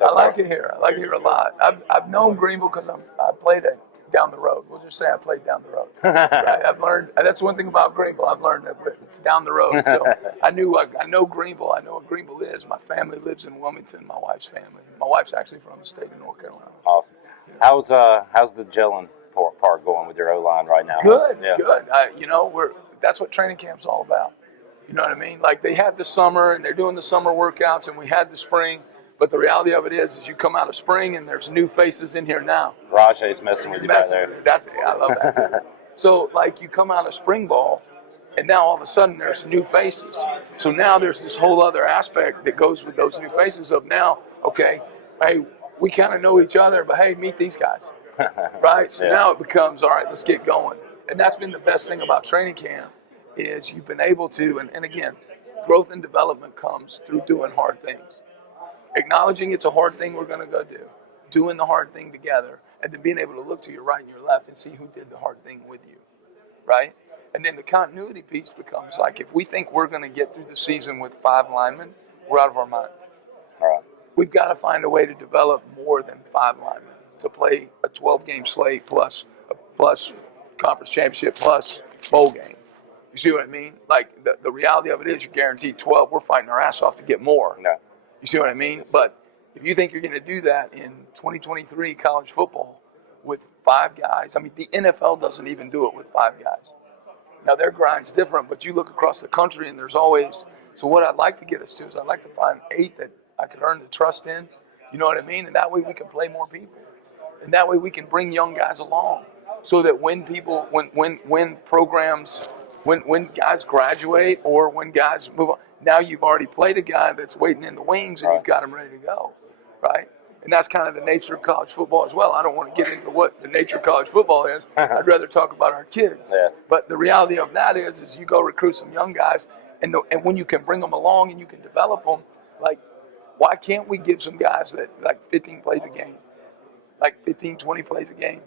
so I like far. it here. I like it here a lot. I've known Greenville because I played it down the road. We'll just say I played down the road. Right? I've learned. That's one thing about Greenville. I've learned that it's down the road. So I know Greenville. I know what Greenville is. My family lives in Wilmington. My wife's family. My wife's actually from the state of North Carolina. Awesome. How's the gelling part going with your O-line right now? Good, Yeah. good. That's what training camp's all about. You know what I mean? Like they had the summer and they're doing the summer workouts, and we had the spring. But the reality of it is you come out of spring and there's new faces in here now. Rajay's messing with you back there. I love that. So like you come out of spring ball, and now all of a sudden there's new faces. So now there's this whole other aspect that goes with those new faces of now, okay, hey, we kind of know each other, but hey, meet these guys. Right? So now it becomes, all right, let's get going. And that's been the best thing about training camp is you've been able to, and again, growth and development comes through doing hard things. Acknowledging it's a hard thing we're going to go do, doing the hard thing together, and then being able to look to your right and your left and see who did the hard thing with you, right? And then the continuity piece becomes like if we think we're going to get through the season with 5 linemen, we're out of our mind. All right. We've got to find a way to develop more than 5 linemen to play a 12-game slate plus conference championship plus bowl game. You see what I mean? Like the reality of it is you're guaranteed 12. We're fighting our ass off to get more. No. You see what I mean? But if you think you're going to do that in 2023 college football with 5 guys, I mean, the NFL doesn't even do it with 5 guys. Now, their grind's different, but you look across the country and there's always, so what I'd like to get us to is I'd like to find 8 that I could earn the trust in. You know what I mean? And that way we can play more people. And that way we can bring young guys along so that when people, when programs, when guys graduate or when guys move on, now you've already played a guy that's waiting in the wings and you've got him ready to go, right? And that's kind of the nature of college football as well. I don't want to get into what the nature of college football is. I'd rather talk about our kids. Yeah. But the reality of that is you go recruit some young guys, and when you can bring them along and you can develop them, like, why can't we give some guys that, like, 15 plays a game? Like 15, 20 plays a game?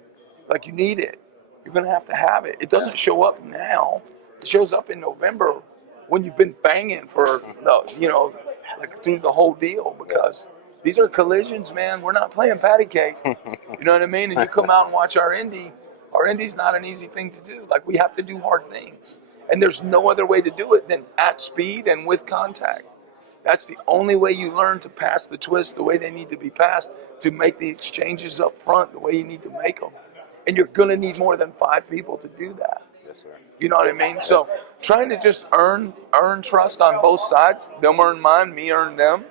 Like, you need it. You're going to have it. It doesn't show up now. It shows up in November when you've been banging for, like through the whole deal, because these are collisions, man. We're not playing patty cake. You know what I mean? And you come out and watch our Indy. Our Indy's not an easy thing to do. Like, we have to do hard things. And there's no other way to do it than at speed and with contact. That's the only way you learn to pass the twists the way they need to be passed, to make the exchanges up front the way you need to make them. And you're going to need more than 5 people to do that. Yes, sir. You know what I mean? So trying to just earn trust on both sides. Them earn mine, me earn them.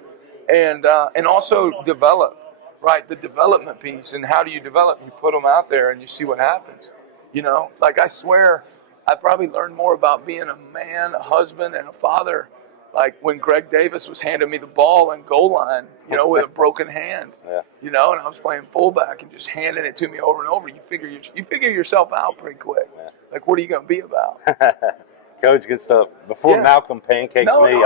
And also develop, right? The development piece. And how do you develop? You put them out there and you see what happens. You know, like, I swear I probably learned more about being a man, a husband, and a father, like when Greg Davis was handing me the ball and goal line, with a broken hand, and I was playing fullback and just handing it to me over and over. You figure yourself out pretty quick. Yeah. Like, what are you going to be about? Coach, good stuff. Before Malcolm pancakes me, I'm